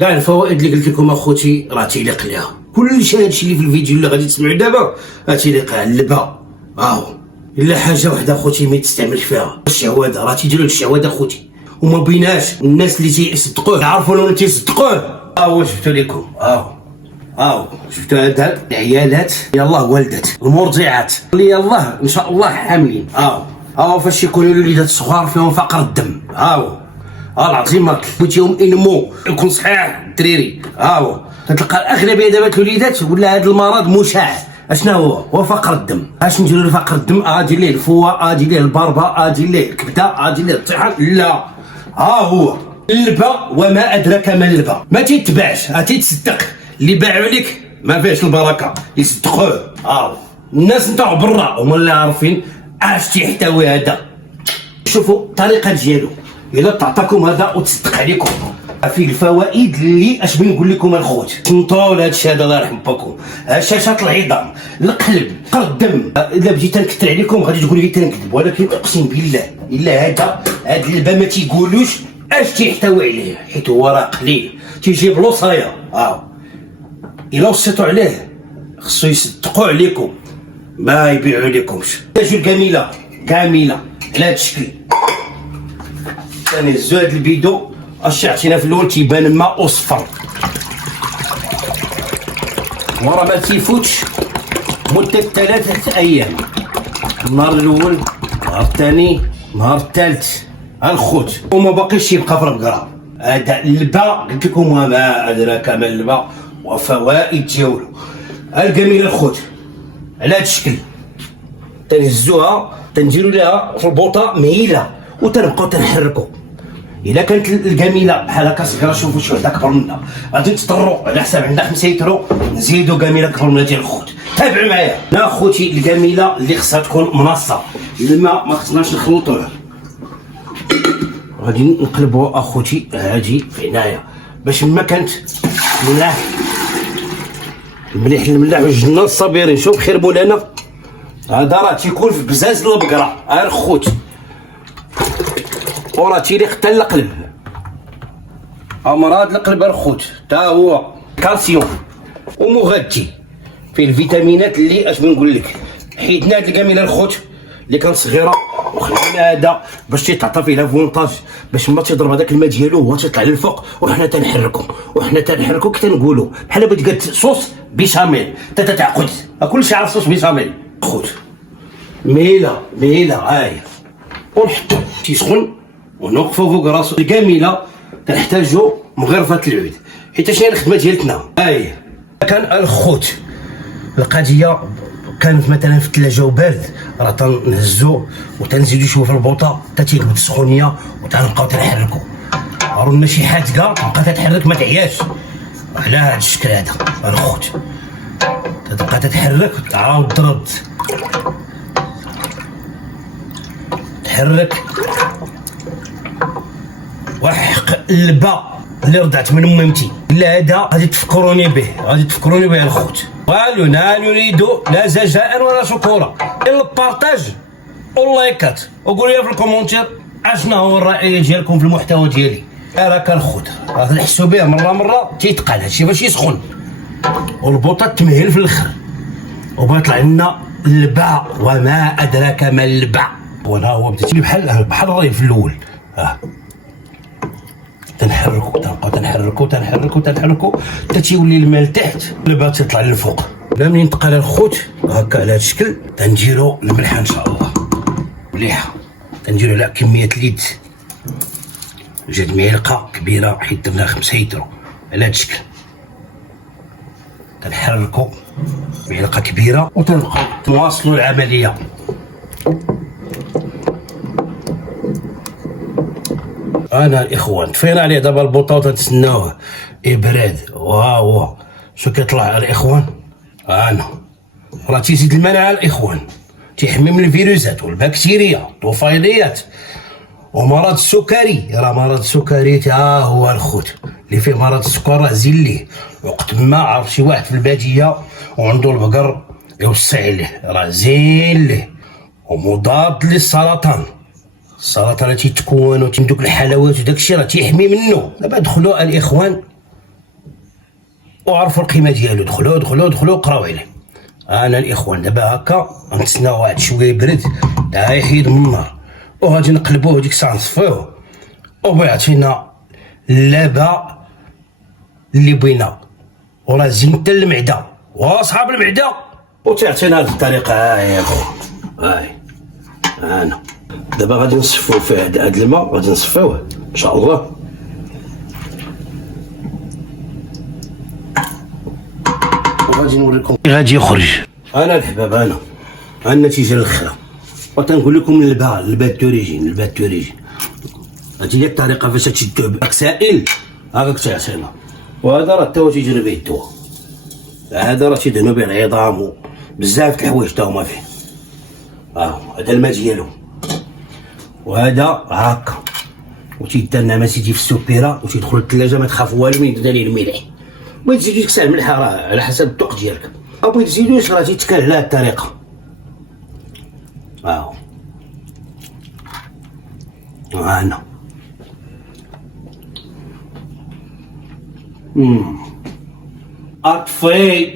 كاع الفوائد اللي قلت لكم اخوتي راه تيليق ليها كلشي. هادشي اللي في الفيديو اللي غادي تسمعوا دابا راه تيليق على اللبا. الا حاجه واحده اخوتي ما تستعملش فيها الشعوذه، راه تيديروا الشعوذه اخوتي وما بيناش الناس اللي تيصدقوه يعرفوا ولا تيصدقوه. هو شفتوا لكم شفتوا هاد العيالات يلاه والدات المرضعات اللي يلاه ان شاء الله حاملين. فاش يكونوا الوليدات صغار فيهم فقر الدم. العظيم ما بغيتيهم ينمو يكون صحيح الدريري. تلقى الاغلبيه دابا الوليدات ولا هذا المرض مشاع. اشنا هو فقر الدم. اش نديروا لفقر الدم؟ دير ليه الفوه، دير ليه البربه، دير ليه الكبده، دير ليه الطحال. لا هو اللبا وما ادراك ما اللبا. ما تيتباعش، تيتصدق. اللي باعوا لك ما فيهش البركه يصدقوه. الناس نتاعو برا هما اللي عارفين اش تيحتوي هذا. شوفوا الطريقه ديالو الا تعطاكم هذا وتصدق عليكم فيه الفوائد اللي اش بنقول لكم الخوت. تنطوا لهذا الشيء هذا الله يرحم باكم. هشاشات العظام، القلب، فقر الدم. الا بديت نكثر عليكم غادي تقولوا لي تنكذب، ولكن اقسم بالله الا هذا اللبا ما تيقولوش اش تيحتوي عليه، حيت هو راه قليل تيجيب لوصايه. الا وصيتوا عليه خصو يصدقوا عليكم ما يبيعوا لكمش. تاجو كامله على هذا الشكل. ثاني هزو هاد البيدو اش عطينا في الاول تيبان ماء اصفر، ورا ما تيفوتش مده 3 ايام. النهار الاول، النهار الثاني، النهار الثالث الخوت وما باقيش يبقى في البقره. هذا اللبا قلت لكم وما ادراك ما اللبا وفوائد ديالو الجميل الخوت. على هذا الشكل تنهزوها تنديروا لها في البوطه مهيله وتنبقاو تنحركوا. الا كانت الجميله بحال هكا صغيره شوفوا شي وحده اكبر منها غادي تضطروا على حساب عندها 5 يترو نزيدوا جميله اكبر منها ديال الخوت. تابعوا معايا. لا اخوتي الجميله اللي خصها تكون منصه، الماء ما خصناش نخلطوه. غادي نقلبوا اخوتي هادي في عنايه باش ما كانت مليح الملاح والجنه الصابرين. شوف خير مولانا هذا راه تيكون في بزاز البقره الخوت، وراه تيليق حتى القلب. امراض القلب الخوت تا هو كالسيوم ومغذي فيه الفيتامينات اللي اش بنقول لك. حيدنا هاد الكاميله الخوت اللي كانت صغيره وخلينا هذا باش تيتعطى فيه لافونطاج باش ما تضرب هذاك الماء ديالو هو تيطلع للفوق وحنا تنحركو كي تنقولوا بحال بغيت قالت صوص بيشاميل تتعقد. كلشي عارف صوص بيشاميل خوت. ميله هاي ونحطو تيسخن ونوقفو فوق راسو. الكاميله تنحتاجو مغرفه العود حيت شنو هي الخدمه ديالتنا. كان الخوت القضيه كانت مثلا في الثلاجه وبارد راه تنهزو وتنزيدو شويه في البوطه حتى تيقبض السخونيه وتنبقاو تنحركو. رانا شي حاجه تبقى تتحرك ما تعياش على هذا الشكل هذا الخوت. تبقى تتحرك تعاود ترد تحرك. وحق اللبا اللي رضعت من ميمتي لا هذا غادي تفكروني به الخوت. والو لا نريد لا جزاء ولا شكورا الا البارطاج واللايكات. وقولوا لي في الكومونتير اشنا هو الراي ديالكم في المحتوى ديالي. راك الخوت راه نحسوا به مره تيتقال هادشي باش يسخن والبوطه تمهل في الاخر وبيطلع لنا اللبا وما ادراك ما اللبا. وانا هو بديت بحال الريف في الاول. تنحركو حتى تيولي الماء لتحت اللبا تيطلع للفوق. منين تقال الخوت هكا على هذا الشكل تنديرو الملحه ان شاء الله مليحه. تنديرو على كميه ليد جات معلقه كبيره حيت درنا 5 يترو على هذا الشكل. تنحركو معلقه كبيره وتنبقاو نواصلوا العمليه. انا الاخوان طفينا عليه دابا البوطه تنتسناوه يبرد. وها هو شو كيطلع الاخوان. انا راه تيزيد المناعه الاخوان، تيحمي من الفيروسات والبكتيريا والطفيليات ومرض السكري. راه مرض السكري ها هو الخوت اللي فيه مرض السكر راه زين ليه. وقت ما عرف شي واحد في الباديه وعنده البقر يوصي عليه راه زين ليه ومضاد للسرطان. السرطان تيتكون وتندوك الحلوات وداك الشيء راه تيحمي منه. دابا دخلوا الاخوان وعرفوا القيمه ديالو، دخلوا قراو عليه. انا الاخوان دابا هكا غنتسناو واحد شويه برد تا يحيد من النار، وغادي نقلبوه ديك الساعه نصفيوه وبيعطينا اللعبه اللي بغينا، وراه زين حتى المعده واصحاب المعده، وتعطينا هذه الطريقه. هاي يا خو، هاي انا دابا غادي نصفوه فيه هاد الماء، غادي نصفيوه ان شاء الله. وغادي نوريكم غادي يخرج. انا الحباب انا النتيجه الاخيره، وتنقول لكم الباء التوريجين هادي هي الطريقه باش تشدوه باك سائل هاكاك تعطينا. وهذا راه تا هو تيجري به الدواء، هذا راه تيدهنوا به العظام وبزاف د الحوايج تا هما فيه. هذا الماء ديالو، وهذا هاكا وتيدار نعماسيتي في السوبيره وتيدخل للثلاجه، ما تخافوا والو من يدير ليه الملح. ما تزيدوش ديك الساعه الملحه، راه على حسب الذوق ديالك، او ما تزيدوش راه تيتكال على هاد الطريقه. انا اطفي